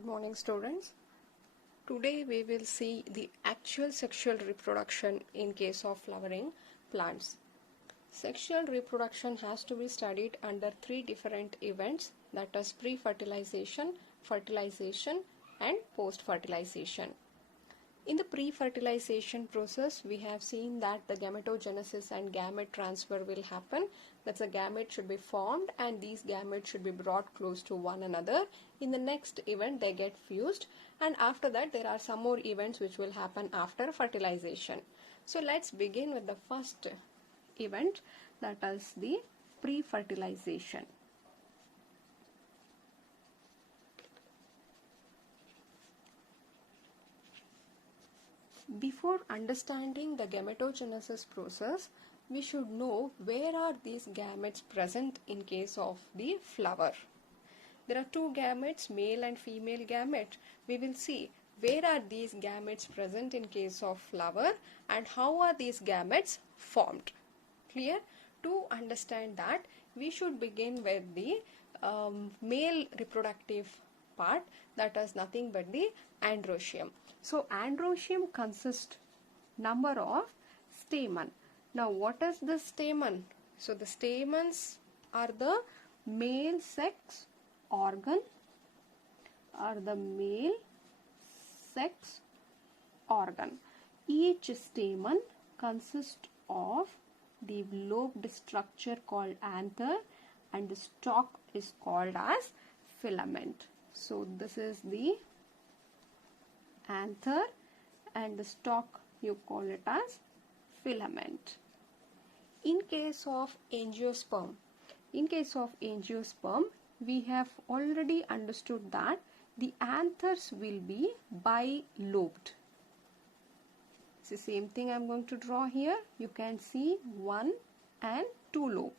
Good morning, students. Today we will see the actual sexual reproduction in case of flowering plants. Sexual reproduction has to be studied under three different events, that is pre-fertilization, fertilization and post-fertilization. In the pre-fertilization process, we have seen that the gametogenesis and gamete transfer will happen. That's a gamete should be formed and these gametes should be brought close to one another. In the next event, they get fused, and after that there are some more events which will happen after fertilization. So let's begin with the first event, that is the pre-fertilization. Before understanding the gametogenesis process, we should know where are these gametes present in case of the flower. There are two gametes, male and female gamete. We will see where are these gametes present in case of flower and how are these gametes formed. Clear? To understand that, we should begin with the male reproductive part, that is nothing but the androecium. So androecium consists number of stamen. Now what is the stamen? So the stamens are the male sex organ, Each stamen consists of the lobed structure called anther and the stalk is called as filament. So this is the anther and the stalk, you call it as filament. In case of angiosperm, we have already understood that the anthers will be bilobed. It's the same thing I am going to draw here. You can see 1 and 2 lobe.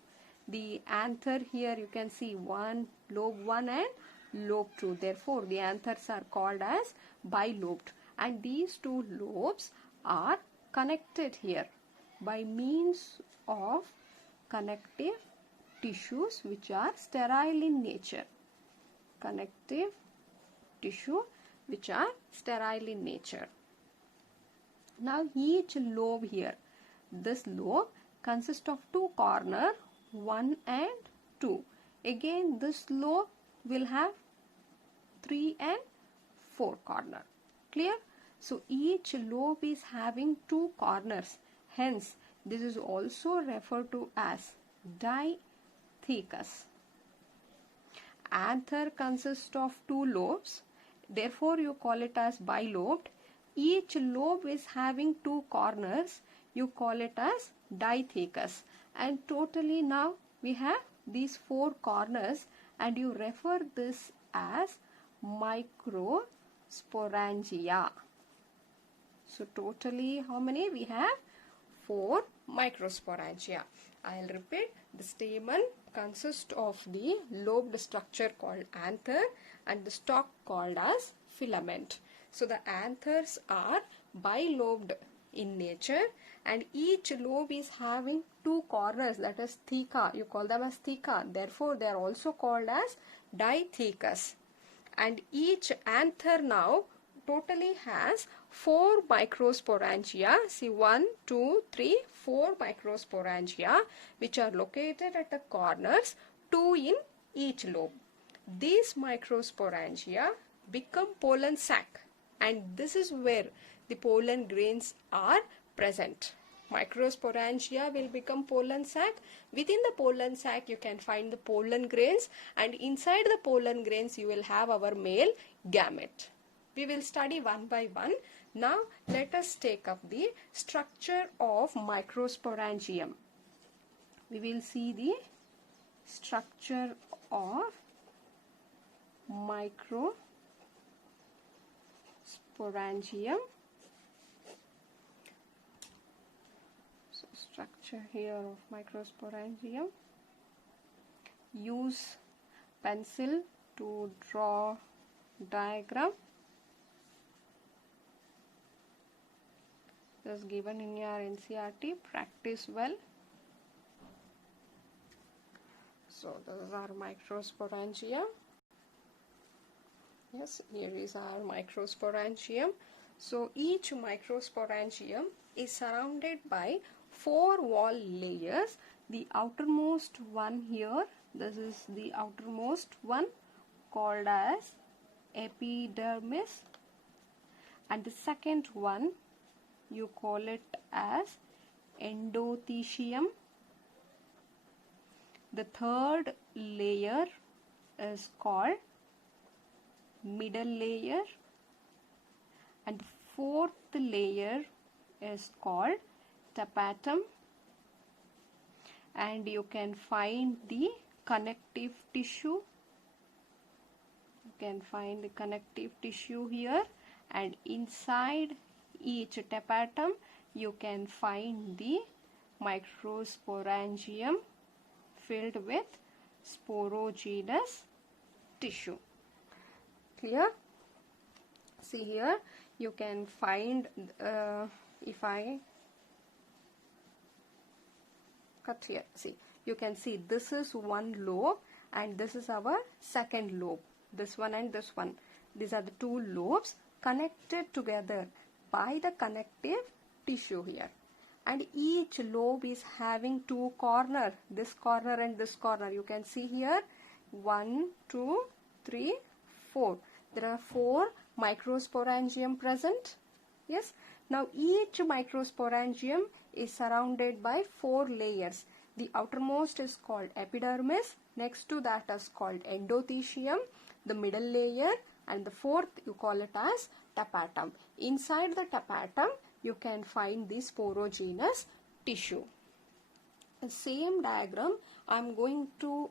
The anther here you can see lobe 1 and lobe 2. Therefore, the anthers are called as bilobed, and these two lobes are connected here by means of connective tissues which are sterile in nature. Now each lobe here, this lobe consists of two corners, 1 and 2. Again this lobe will have 3 and 4 corners. Clear? So each lobe is having two corners. Hence, this is also referred to as dithecus. Anther consists of two lobes. Therefore, you call it as bilobed. Each lobe is having two corners. You call it as dithecus. And totally now we have these 4 corners and you refer this as microsporangia. So totally how many we have? 4 microsporangia. I'll repeat, the stamen consists of the lobed structure called anther and the stalk called as filament. So the anthers are bilobed in nature and each lobe is having two corners, that is theca. You call them as theca. Therefore, they are also called as dithecus. And each anther now totally has 4 microsporangia. See 1, 2, 3, 4 microsporangia which are located at the corners, 2 in each lobe. These microsporangia become pollen sac and this is where the pollen grains are present. Microsporangia will become pollen sac. Within the pollen sac you can find the pollen grains and inside the pollen grains you will have our male gamete. We will study one by one. Now let us take up the structure of microsporangium. We will see the structure of microsporangium. So structure here of microsporangium. Use pencil to draw diagram. This is given in your NCERT. Practice well. So those are microsporangia. Yes, here is our microsporangium. So each microsporangium is surrounded by 4 wall layers. The outermost one here, this is the outermost one called as epidermis, and the second one you call it as endothecium. The third layer is called middle layer, and the fourth layer is called tapetum, and you can find the connective tissue. You can find the connective tissue here, and inside each tapetum you can find the microsporangium filled with sporogenous tissue. Clear? See here, you can find, if I cut here, see, you can see this is one lobe and this is our second lobe. This one and this one. These are the two lobes connected together by the connective tissue here. And each lobe is having two corners, this corner and this corner. You can see here 1, 2, 3, 4. There are 4 microsporangium present. Yes. Now each microsporangium is surrounded by 4 layers. The outermost is called epidermis. Next to that is called endothecium. The middle layer, and the fourth you call it as tapetum. Inside the tapetum you can find the sporogenous tissue. The same diagram I am going to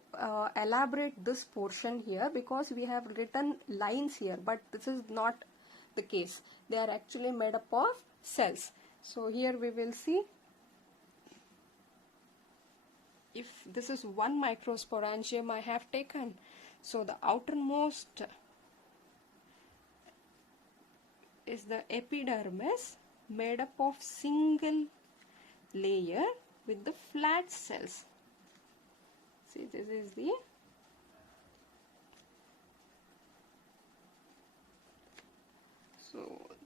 elaborate this portion here, because we have written lines here, but this is not the case. They are actually made up of cells. So here we will see, if this is one microsporangium I have taken, so the outermost is the epidermis, made up of single layer with the flat cells. See, this is the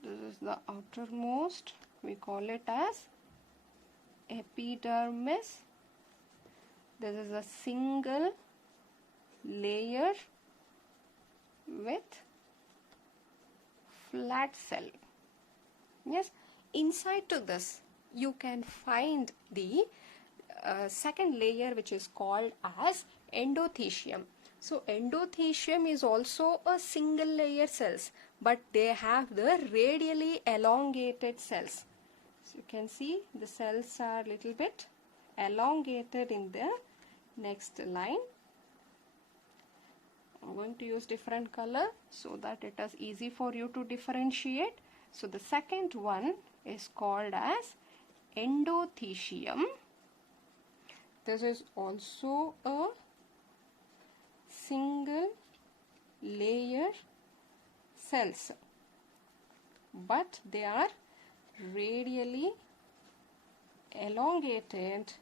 this is the outermost, we call it as epidermis. This is a single layer with flat cell. Yes, inside to this you can find the second layer, which is called as endothecium. So endothecium is also a single layer cells, but they have the radially elongated cells. So you can see the cells are little bit elongated in the next line. I'm going to use different color so that it is easy for you to differentiate. So the second one is called as endothecium. This is also a single layer cells, but they are radially elongated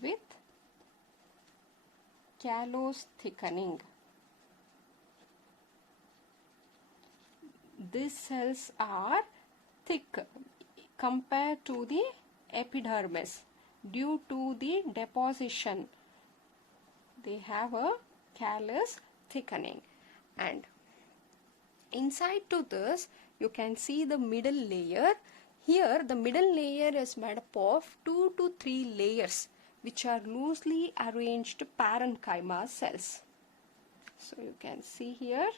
with callose thickening. These cells are thick compared to the epidermis due to the deposition. They have a callous thickening, and inside to this you can see the middle layer. Here the middle layer is made up of 2 to 3 layers, which are loosely arranged parenchyma cells. So you can see here,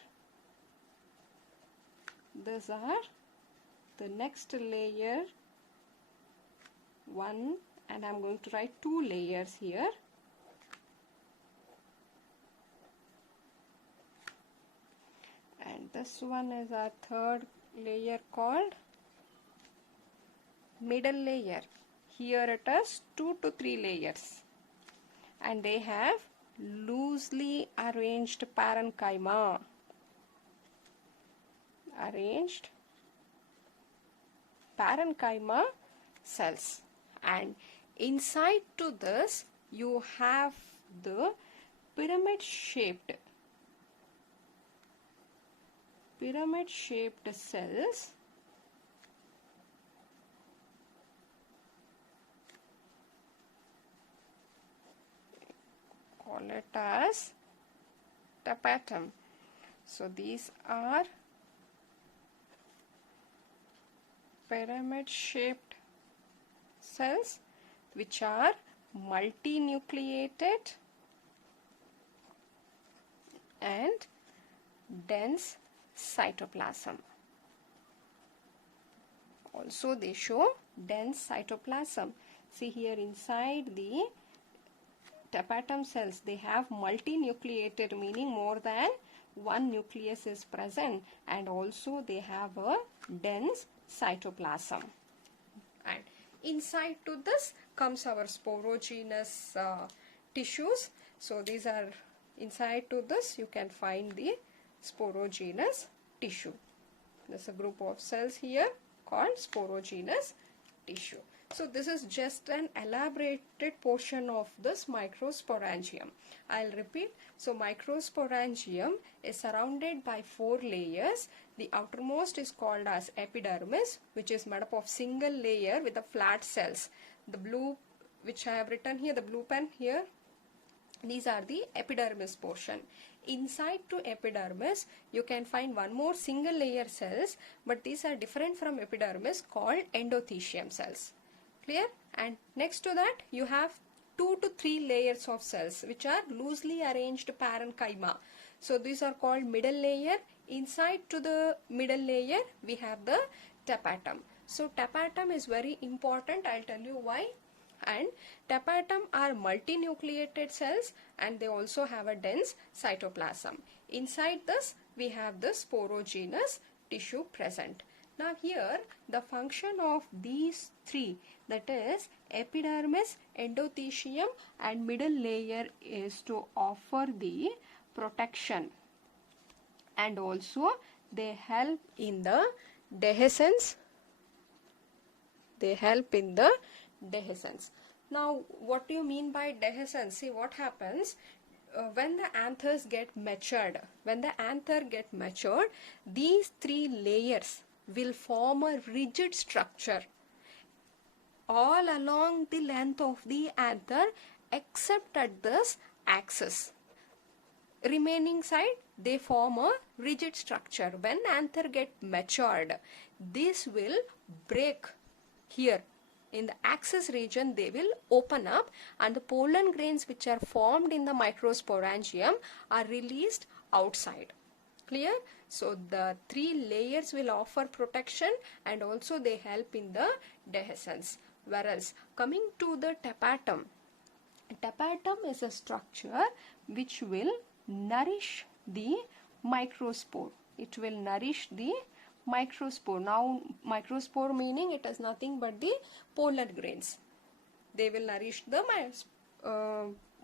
these are the next layer 1, and I am going to write 2 layers here. And this one is our third layer called middle layer. Here it is 2 to 3 layers, and they have loosely arranged parenchyma. Arranged parenchyma cells, and inside to this you have the pyramid shaped pyramid shaped cells call it as tapetum. So these are pyramid shaped cells which are multinucleated and dense cytoplasm. Also they show dense cytoplasm. See here inside the tapetum cells they have multinucleated, meaning more than one nucleus is present, and also they have a dense cytoplasm. And inside to this comes our sporogenous tissues. So these are inside to this you can find the sporogenous tissue. There's a group of cells here called sporogenous tissue. So this is just an elaborated portion of this microsporangium. I'll repeat. So microsporangium is surrounded by 4 layers. The outermost is called as epidermis, which is made up of single layer with the flat cells. The blue, which I have written here, the blue pen here, these are the epidermis portion. Inside to epidermis you can find one more single layer cells, but these are different from epidermis, called endothelium cells. Clear? And next to that you have 2 to 3 layers of cells which are loosely arranged parenchyma. So these are called middle layer. Inside to the middle layer we have the tapetum. So tapetum is very important. I'll tell you why. And tapetum are multinucleated cells and they also have a dense cytoplasm. Inside this we have the sporogenous tissue present. Now here the function of these 3, that is epidermis, endothelium and middle layer, is to offer the protection, and also they help in the dehiscence. Now what do you mean by dehiscence? See what happens when the anthers get matured. When the anther get matured, these 3 layers will form a rigid structure all along the length of the anther except at this axis. Remaining side they form a rigid structure. When anther get matured, this will break here. In the axis region they will open up and the pollen grains which are formed in the microsporangium are released outside. Clear? So the 3 layers will offer protection and also they help in the dehiscence. Whereas coming to the tapetum, tapetum is a structure which will nourish the microspore. It will nourish the microspore. Now microspore meaning it is nothing but the pollen grains. They will nourish the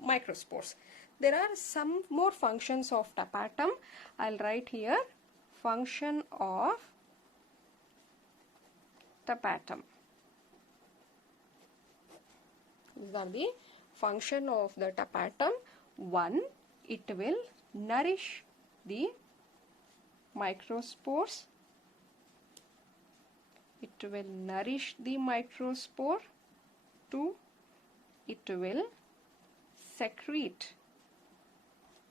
microspores. There are some more functions of tapetum. I'll write here function of tapetum. These are the function of the tapetum. 1. It will nourish the microspores. It will nourish the microspore. 2. It will secrete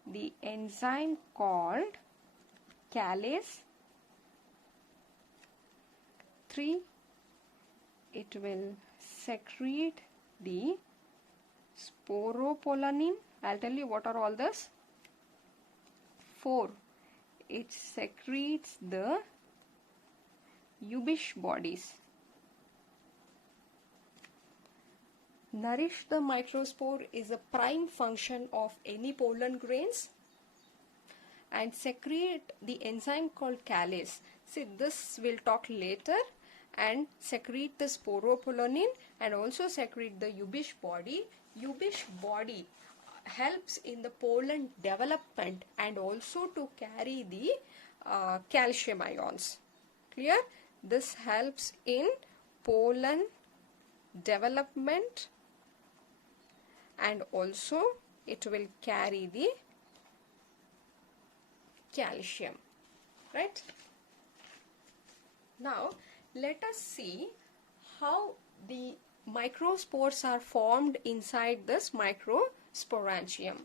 the enzyme called callase. 3. It will secrete the sporopollenin. I'll tell you what are all this. 4. It secretes the Ubish bodies. Nourish the microspore is a prime function of any pollen grains, and secrete the enzyme called callase. See, this we'll talk later. And secrete the sporopollenin and also secrete the Ubish body. Ubish body helps in the pollen development and also to carry the calcium ions. Clear? This helps in pollen development and also it will carry the calcium. right? Now let us see how the microspores are formed inside this microsporangium.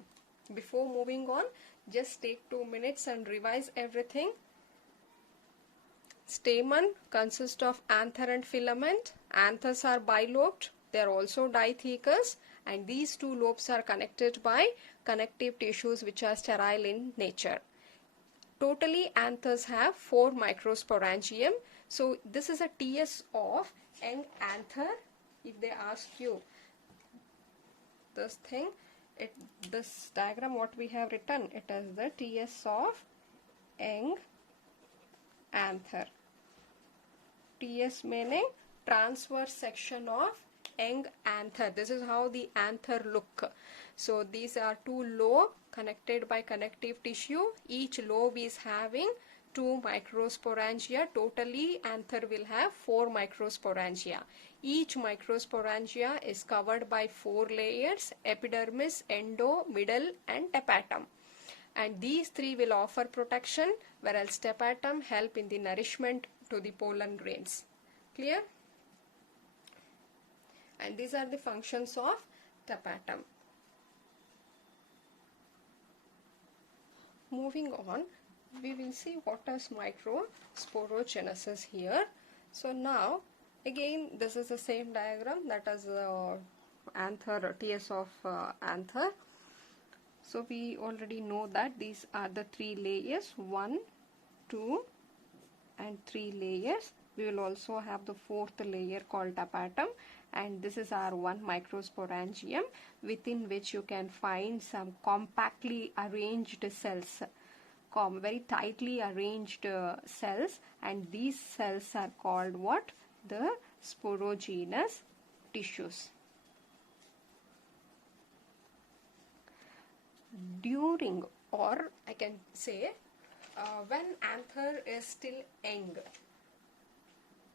Before moving on, just take 2 minutes and revise everything. Stamen consists of anther and filament. Anthers are bilobed. They are also diathecous, and these two lobes are connected by connective tissues which are sterile in nature. Totally, anthers have 4 microsporangium. So this is a TS of young anther. If they ask you this thing, this diagram what we have written, it is the TS of young anther. TS meaning transverse section of young anther. This is how the anther look. So these are 2 lobes connected by connective tissue. Each lobe is having 2 microsporangia. Totally, anther will have 4 microsporangia. Each microsporangia is covered by 4 layers: epidermis, endo, middle and tapetum. And these 3 will offer protection, whereas tapetum help in the nourishment to the pollen grains. Clear? And these are the functions of tapetum. Moving on, we will see what is microsporogenesis here. So now again this is the same diagram, that is anther, TS of anther. So we already know that these are the 3 layers, 1, 2 and 3 layers. We will also have the 4th layer called tapetum, and this is our 1 microsporangium, within which you can find some compactly arranged cells, very tightly arranged cells, and these cells are called what? The sporogenous tissues. During, or I can say when anther is still young,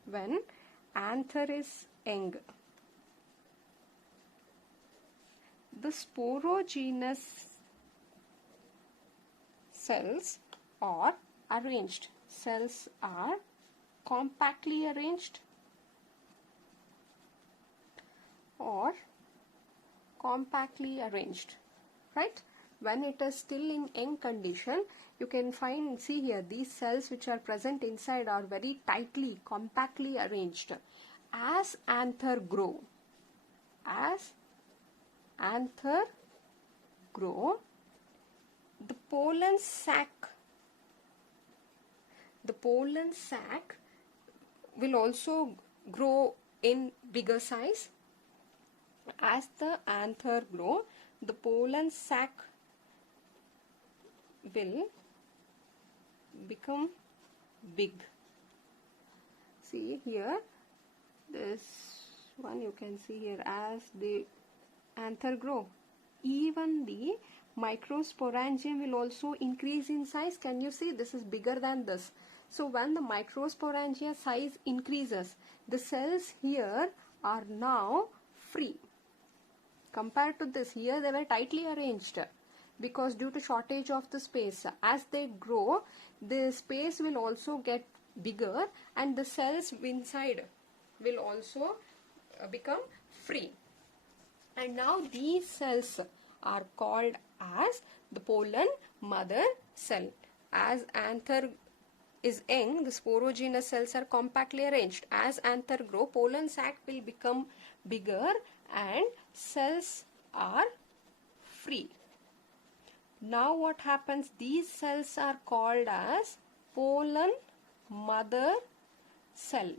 when anther is young, the sporogenous cells are arranged. Cells are compactly arranged or compactly arranged, right? When it is still in young condition, you can find, see here, these cells which are present inside are very tightly, compactly arranged. As anther grow, the pollen sac will also grow in bigger size. As the anther grow, the pollen sac will become big. See here, this one you can see here, as the anther grow, even the microsporangium will also increase in size. Can you see, this is bigger than this? So when the microsporangia size increases, the cells here are now free. Compared to this, here they were tightly arranged because due to shortage of the space. As they grow, the space will also get bigger and the cells inside will also become free. And now these cells are called as the pollen mother cell. As anther is young, the sporogenous cells are compactly arranged. As anther grow, pollen sac will become bigger and cells are free. Now what happens? These cells are called as pollen mother cell.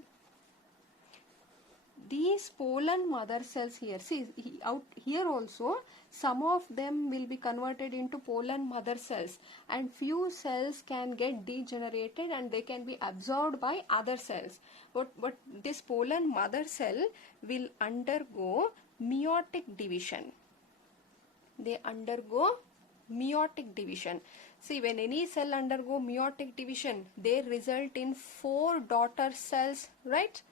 These pollen mother cells here, see out here also, some of them will be converted into pollen mother cells and few cells can get degenerated and they can be absorbed by other cells. But this pollen mother cell will undergo meiotic division. They undergo meiotic division. See, when any cell undergo meiotic division, they result in 4 daughter cells, right?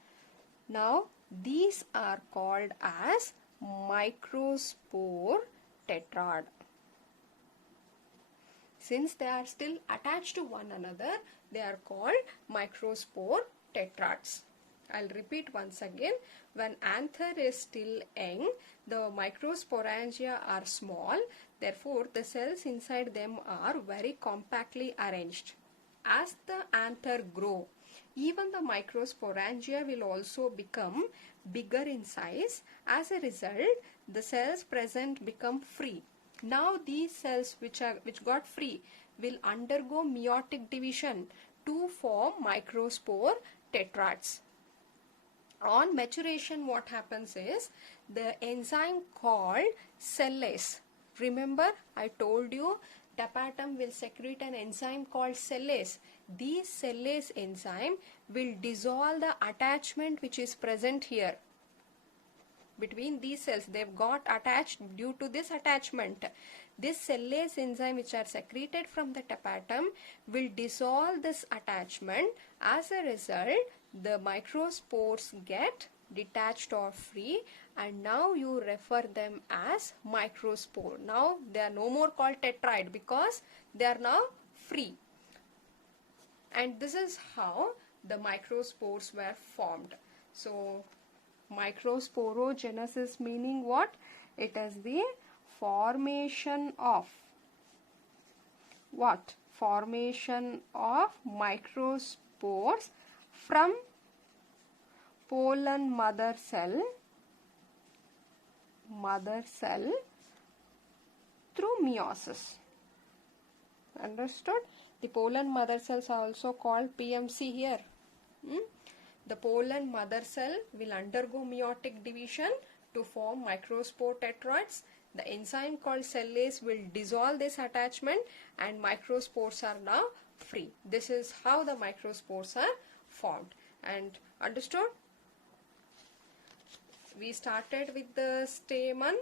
Now these are called as microspore tetrad. Since they are still attached to one another, they are called microspore tetrads. I'll repeat once again. When anther is still young, the microsporangia are small. Therefore, the cells inside them are very compactly arranged. As the anther grow, even the microsporangia will also become bigger in size. As a result, the cells present become free. Now these cells which got free will undergo meiotic division to form microspore tetrads. On maturation, what happens is the enzyme called cellase. Remember, I told you tapetum will secrete an enzyme called cellase. This cellase enzyme will dissolve the attachment which is present here. Between these cells, they've got attached due to this attachment. This cellase enzyme which are secreted from the tapetum will dissolve this attachment. As a result, the microspores get detached or free, and now you refer them as microspore. Now they are no more called tetrad because they are now free. And this is how the microspores were formed. So microsporogenesis meaning what? It is the formation of what? Formation of microspores from pollen mother cell through meiosis. Understood? The pollen mother cells are also called PMC here. The pollen mother cell will undergo meiotic division to form microspore tetrads. The enzyme called cellase will dissolve this attachment and microspores are now free. This is how the microspores are formed. And understood? We started with the stamen,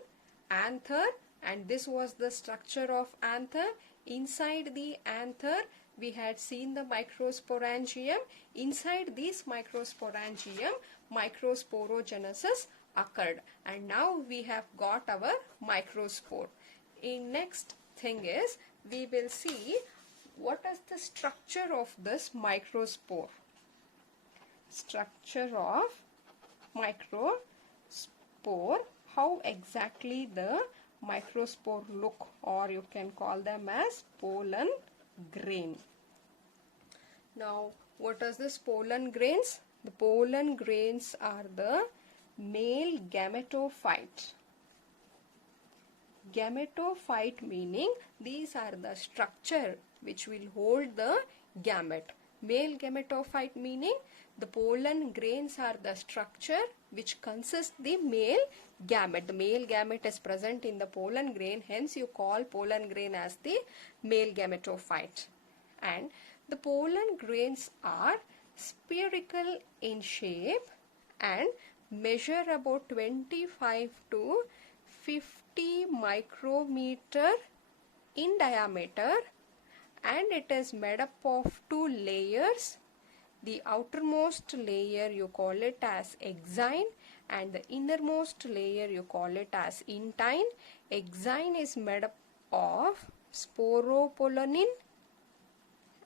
anther, and this was the structure of anther. Inside the anther, we had seen the microsporangium. Inside this microsporangium, microsporogenesis occurred, and now we have got our microspore. In next thing is, we will see what is the structure of this microspore. Structure of microspore, how exactly the microspore look, or you can call them as pollen grain. Now, what is this pollen grains? The pollen grains are the male gametophyte. Gametophyte meaning these are the structure which will hold the gamete. Male gametophyte meaning the pollen grains are the structure which consists the male gamete. The male gamete is present in the pollen grain, hence you call pollen grain as the male gametophyte. And the pollen grains are spherical in shape and measure about 25 to 50 micrometer in diameter, and it is made up of two layers. The outermost layer you call it as exine, and the innermost layer you call it as intine. Exine is made up of sporopollenin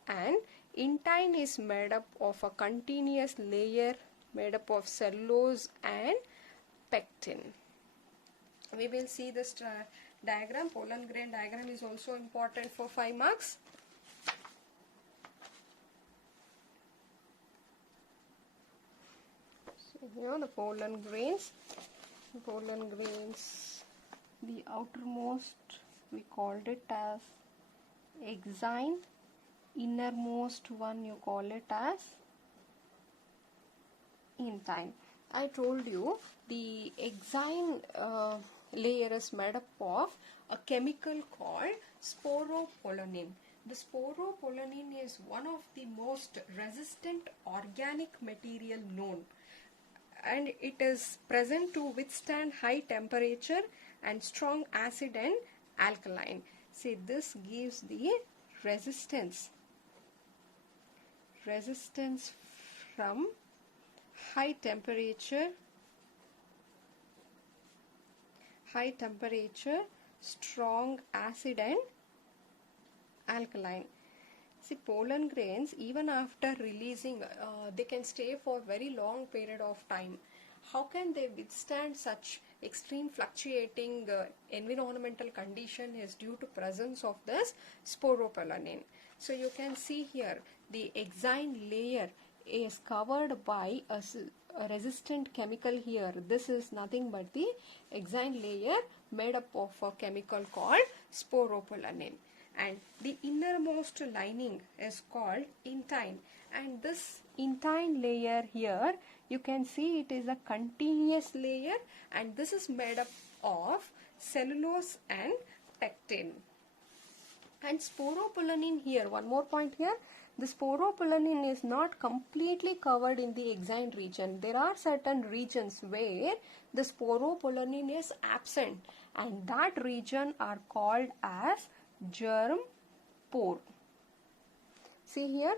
and intine is made up of a continuous layer made up of cellulose and pectin. We will see this diagram. Pollen grain diagram is also important for 5 marks. Here the pollen grains, the outermost we called it as exine, innermost one you call it as intine. I told you the exine layer is made up of a chemical called sporopollenin. The sporopollenin is one of the most resistant organic material known, and it is present to withstand high temperature and strong acid and alkaline. See, this gives the resistance from high temperature, strong acid and alkaline. See, pollen grains, even after releasing, they can stay for a very long period of time. How can they withstand such extreme fluctuating environmental condition is due to presence of this sporopollenin. So you can see here the exine layer is covered by a resistant chemical here. This is nothing but the exine layer made up of a chemical called sporopollenin. And the innermost lining is called intine, and this intine layer here you can see it is a continuous layer, and this is made up of cellulose and pectin. And sporopollenin here, one more point here, the sporopollenin is not completely covered in the exine region. There are certain regions where the sporopollenin is absent, and that region are called as germ pore. See here,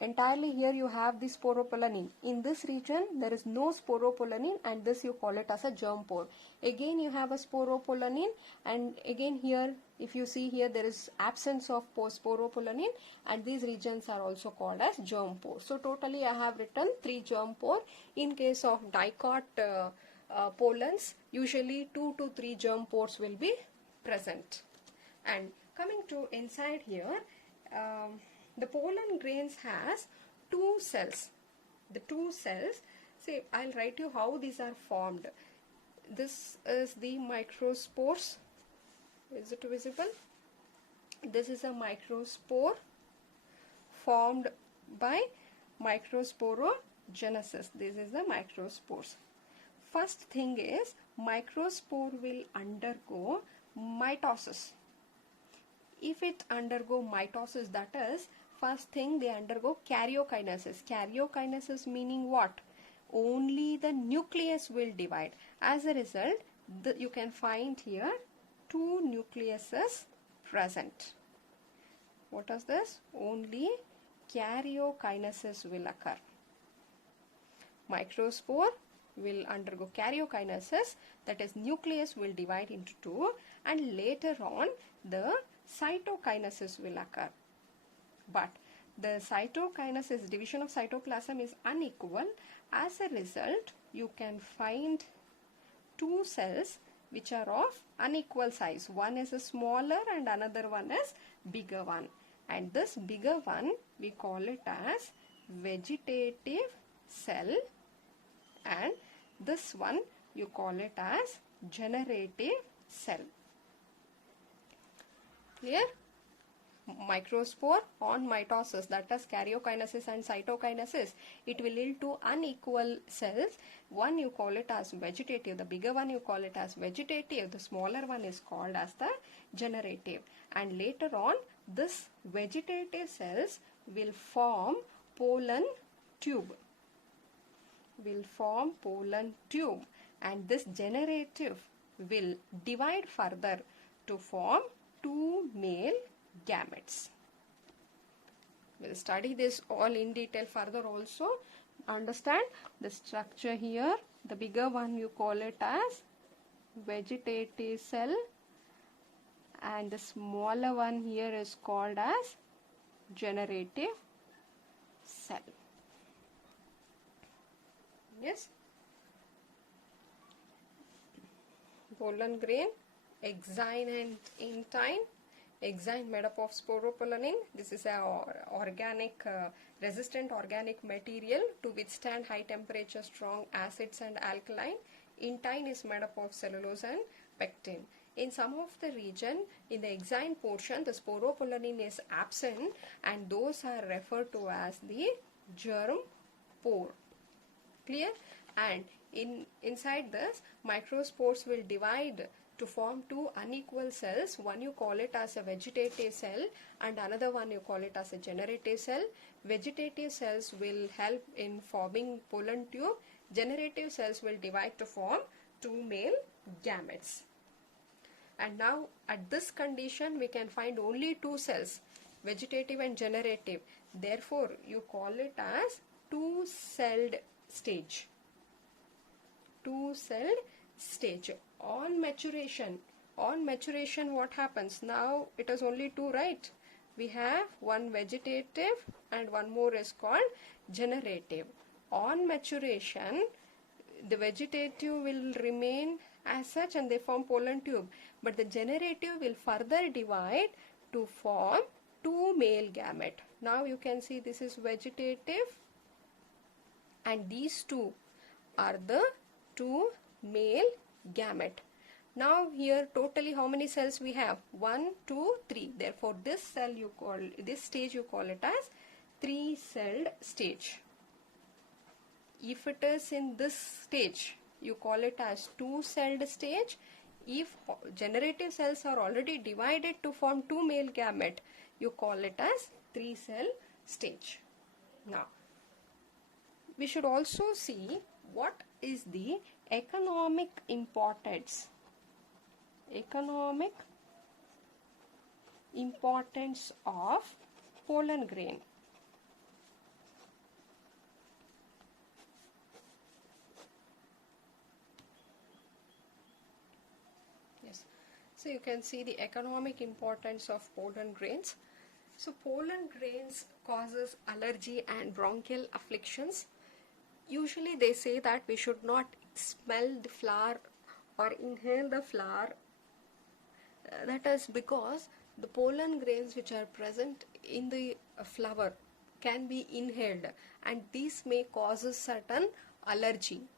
entirely here you have the sporopollenin. In this region there is no sporopollenin, and this you call it as a germ pore. Again you have a sporopollenin, and again here if you see here there is absence of sporopollenin, and these regions are also called as germ pore. So totally I have written 3 germ pore. In case of dicot pollens, usually 2 to 3 germ pores will be present. And coming to inside here, the pollen grains has 2 cells. The 2 cells, see, I'll write you how these are formed. This is the microspores. Is it visible? This is a microspore formed by microsporogenesis. This is the microspores. First thing is, microspore will undergo mitosis. If it undergo mitosis, that is, first thing they undergo karyokinesis. Karyokinesis meaning what? Only the nucleus will divide. As a result, you can find here 2 nucleuses present. What is this? Only karyokinesis will occur. Microspore will undergo karyokinesis, that is, nucleus will divide into 2, and later on the cytokinesis will occur. But the cytokinesis, division of cytoplasm, is unequal. As a result, you can find 2 cells which are of unequal size. One is a smaller and another one is bigger one. And this bigger one, we call it as vegetative cell, and this one you call it as generative cell. Clear? Microspore on mitosis, that is karyokinesis and cytokinesis, it will lead to unequal cells. One you call it as vegetative, the bigger one you call it as vegetative, the smaller one is called as the generative. And later on, this vegetative cells will form pollen tube. And this generative will divide further to form 2 male gametes. We'll study this all in detail further also. Understand the structure here. The bigger one you call it as vegetative cell, and the smaller one here is called as generative cell. Yes. Pollen grain, exine and intine. Exine made up of sporopollenin. This is a organic, resistant organic material to withstand high temperature, strong acids and alkaline. Intine is made up of cellulose and pectin. In some of the region, in the exine portion, the sporopollenin is absent, and those are referred to as the germ pore. Clear? And inside this, microspores will divide to form 2 unequal cells. One you call it as a vegetative cell, and another one you call it as a generative cell. Vegetative cells will help in forming pollen tube. Generative cells will divide to form 2 male gametes. And now at this condition we can find only 2 cells, vegetative and generative. Therefore you call it as 2-celled stage. 2-celled stage. On maturation what happens? Now it is only 2, right? we have one vegetative and one more is called generative. On maturation, the vegetative will remain as such and they form pollen tube, but the generative will further divide to form two male gamete. Now you can see this is vegetative and these two are the two male gamete. Now here totally how many cells we have? 1, 2, 3. Therefore this stage you call it as 3-celled stage. If it is in this stage, you call it as 2-celled stage. If generative cells are already divided to form two male gamete, you call it as 3-cell stage. Now, we should also see what is the economic importance of pollen grain. So you can see the economic importance of pollen grains. So pollen grains causes allergy and bronchial afflictions. Usually they say that we should not smell the flower or inhale the flower. That is because the pollen grains which are present in the flower can be inhaled and these may cause certain allergy.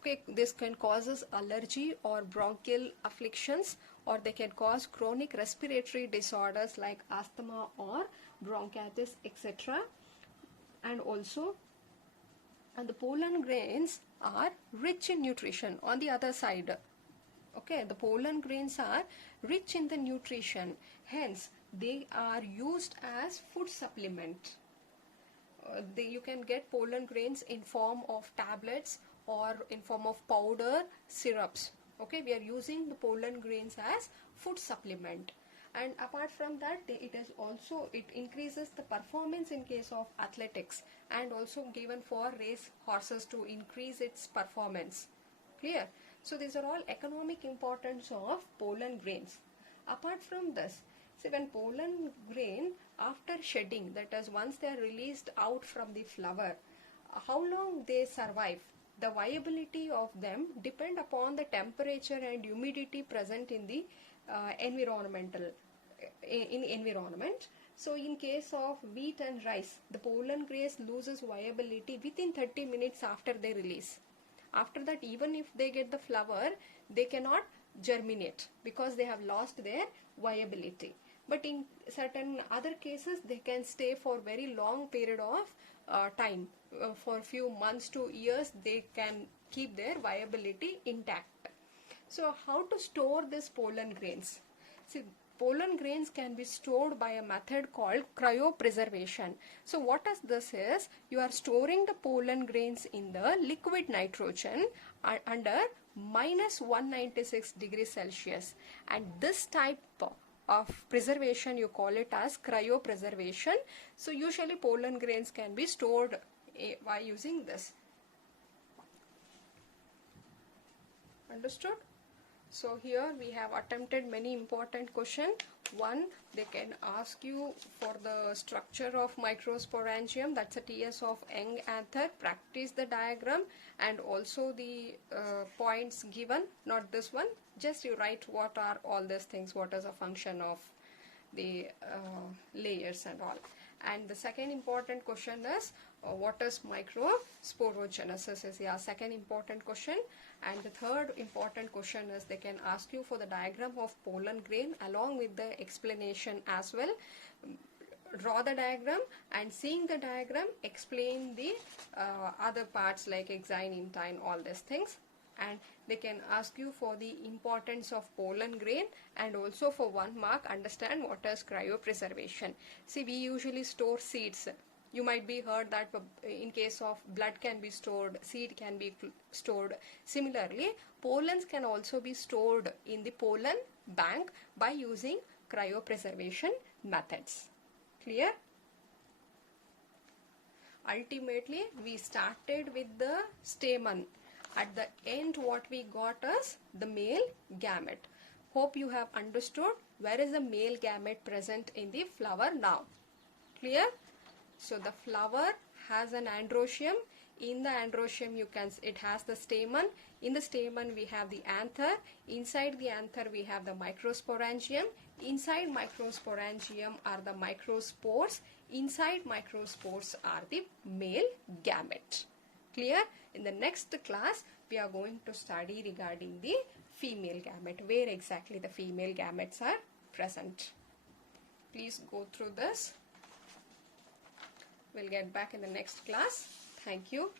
Okay, this can cause allergy or bronchial afflictions, or they can cause chronic respiratory disorders like asthma or bronchitis, etc. And also, the pollen grains are rich in nutrition on the other side. Okay, the pollen grains are rich in the nutrition, hence they are used as food supplement. You can get pollen grains in form of tablets or in form of powder, syrups. Okay, we are using the pollen grains as food supplement. And apart from that, it increases the performance in case of athletics and also given for race horses to increase its performance. Clear? So these are all economic importance of pollen grains. Apart from this, see, when pollen grain after shedding, that is once they are released out from the flower, how long they survive? The viability of them depend upon the temperature and humidity present in the environment. So in case of wheat and rice, the pollen grains loses viability within 30 minutes after they release. After that, even if they get the flower, they cannot germinate because they have lost their viability. But in certain other cases, they can stay for very long period of time. For few months to years, they can keep their viability intact. So how to store this pollen grains? See, pollen grains can be stored by a method called cryopreservation. So what is this is, you are storing the pollen grains in the liquid nitrogen under minus 196 degrees Celsius, and this type of preservation you call it as cryopreservation. So usually pollen grains can be stored by using this. Understood? So here we have attempted many important questions. One, they can ask you for the structure of microsporangium, that's a TS of young anther. Practice the diagram and also the points given, not this one. Just you write what are all these things, what is a function of the layers and all. And the second important question is what is microsporogenesis is second important question. And the third important question is they can ask you for the diagram of pollen grain along with the explanation as well. Draw the diagram and seeing the diagram explain the other parts like exine, intine, all these things. And they can ask you for the importance of pollen grain and also for 1 mark understand what is cryopreservation. See, we usually store seeds. You might be heard that in case of blood can be stored, seed can be stored. Similarly, pollens can also be stored in the pollen bank by using cryopreservation methods. Clear? Ultimately, we started with the stamen. At the end, what we got is the male gamete. Hope you have understood. where is the male gamete present in the flower now? Clear? So the flower has an androecium. In the androecium it has the stamen. In the stamen we have the anther. Inside the anther we have the microsporangium. Inside microsporangium are the microspores. Inside microspores are the male gamete. Clear? In the next class we are going to study regarding the female gamete, where exactly the female gametes are present. Please go through this. We'll get back in the next class. Thank you.